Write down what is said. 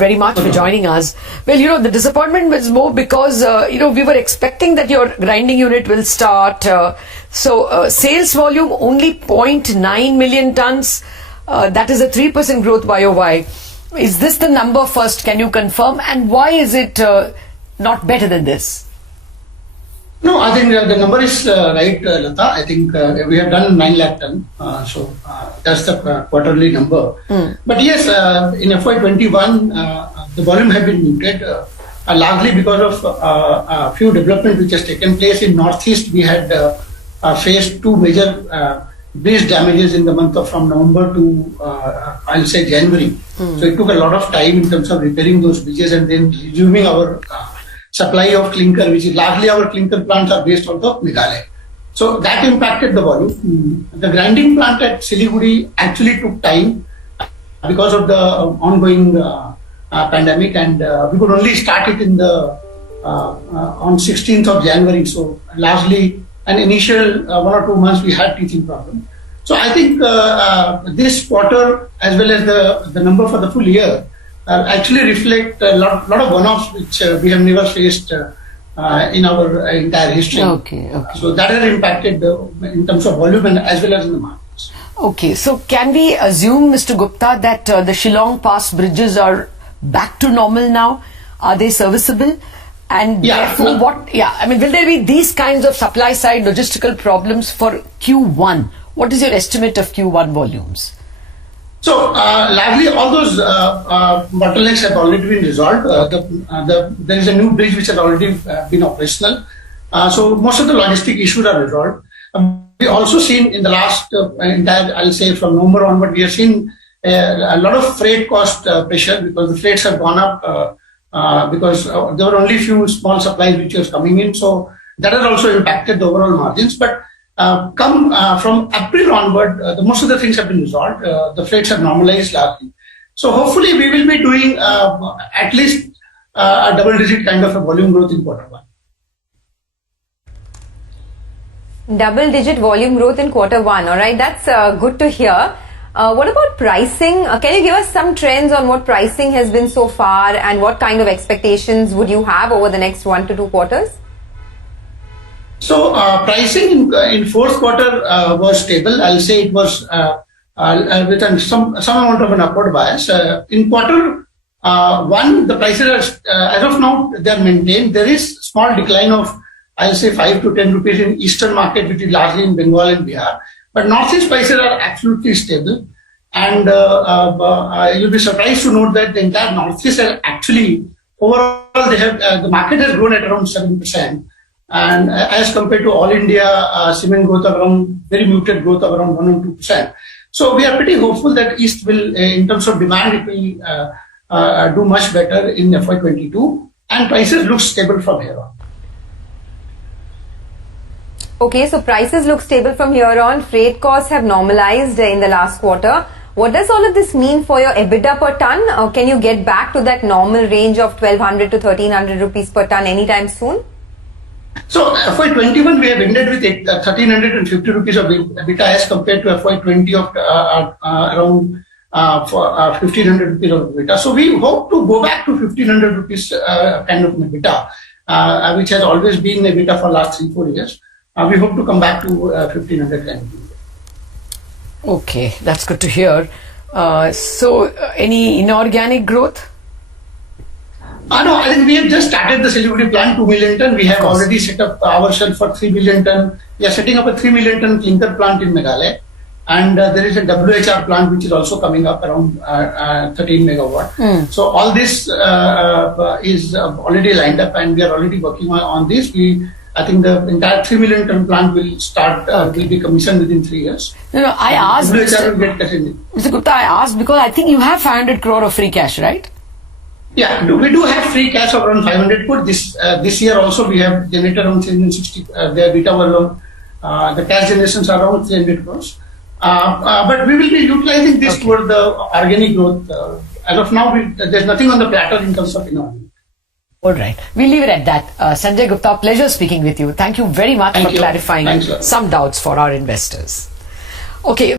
Very much for joining us. Well, the disappointment was more because, we were expecting that your grinding unit will start. Sales volume only 0.9 million tons. That is a 3% growth YOY. Is this the number first? Can you confirm? And why is it not better than this? No, I think the number is right, Lata. I think we have done 9 lakh ton. That's the quarterly number. But yes, in FY21, the volume have been muted, largely because of a few developments which has taken place in Northeast. We had faced 2 major bridge damages in the month of from November to, I'll say January. So it took a lot of time in terms of repairing those bridges and then resuming our supply of clinker, which is largely our clinker plants are based out of Meghalaya. So that impacted the volume. The grinding plant at Siliguri actually took time because of the ongoing pandemic, and we could only start it in the on 16th of January. So largely an initial 1 or 2 months we had teething problem. So I think this quarter as well as the number for the full year actually reflect a lot of one-offs which we have never faced in our entire history. Okay. So that has impacted in terms of volume and as well as in the markets. Okay, so can we assume, Mr. Gupta, that the Shillong Pass bridges are back to normal now? Are they serviceable? And therefore, will there be these kinds of supply side logistical problems for Q1? What is your estimate of Q1 volumes? So largely all those bottlenecks have already been resolved. There is a new bridge which has already been operational. So most of the logistic issues are resolved. We also seen in the last entire, I'll say from November onward, we have seen a lot of freight cost pressure because the freights have gone up because there were only few small supplies which was coming in. So that has also impacted the overall margins. But from April onward, most of the things have been resolved. The freights have normalized largely. So hopefully we will be doing at least a double-digit kind of a volume growth in Q1. Double-digit volume growth in Q1. All right, that's good to hear. What about pricing? Can you give us some trends on what pricing has been so far and what kind of expectations would you have over the next 1 to 2 quarters? So pricing in fourth quarter was stable. I'll say it was with some amount of an upward bias. In Q1, the prices are, as of now, they are maintained. There is small decline of, I'll say 5 to 10 rupees in eastern market, which is largely in Bengal and Bihar. But northeast prices are absolutely stable. And you'll be surprised to note that the entire northeast are actually, overall, the market has grown at around 7%. And as compared to all India cement growth of around, very muted growth of around 1 or 2%. So we are pretty hopeful that East will, in terms of demand, it will do much better in FY22, and prices look stable from here on. Okay, so prices look stable from here on. Freight costs have normalized in the last quarter. What does all of this mean for your EBITDA per ton? Can you get back to that normal range of 1200 to 1300 rupees per ton anytime soon? So FY21 we have ended with 1350 rupees of EBITDA as compared to FY20 of around 1500 rupees of EBITDA. So we hope to go back to 1500 rupees kind of EBITDA, which has always been EBITDA for last 3-4 years. We hope to come back to 1500 kind of EBITDA. Okay, that's good to hear. Any inorganic growth? No, I think we have just started the Siliguri plant, 2 million ton. We have already set up ourselves for 3 million ton. We are setting up a 3 million ton clinker plant in Meghalaya. And there is a WHR plant which is also coming up around 13 megawatt. So all this is already lined up and we are already working on this. I think the entire 3 million ton plant will start, will be commissioned within 3 years. No, I asked, Mr. Gupta, I asked because I think you have 500 crore of free cash, right? Yeah, we do have free cash of around 500 crore. This year also we have generated around 360. The EBITDA alone, the cash generations are around 300 crores. But we will be utilizing this toward the organic growth. As of now, there's nothing on the platter in terms of inorganic. All right, we'll leave it at that. Sanjay Gupta, pleasure speaking with you. Thank you very much for clarifying some doubts for our investors. Okay.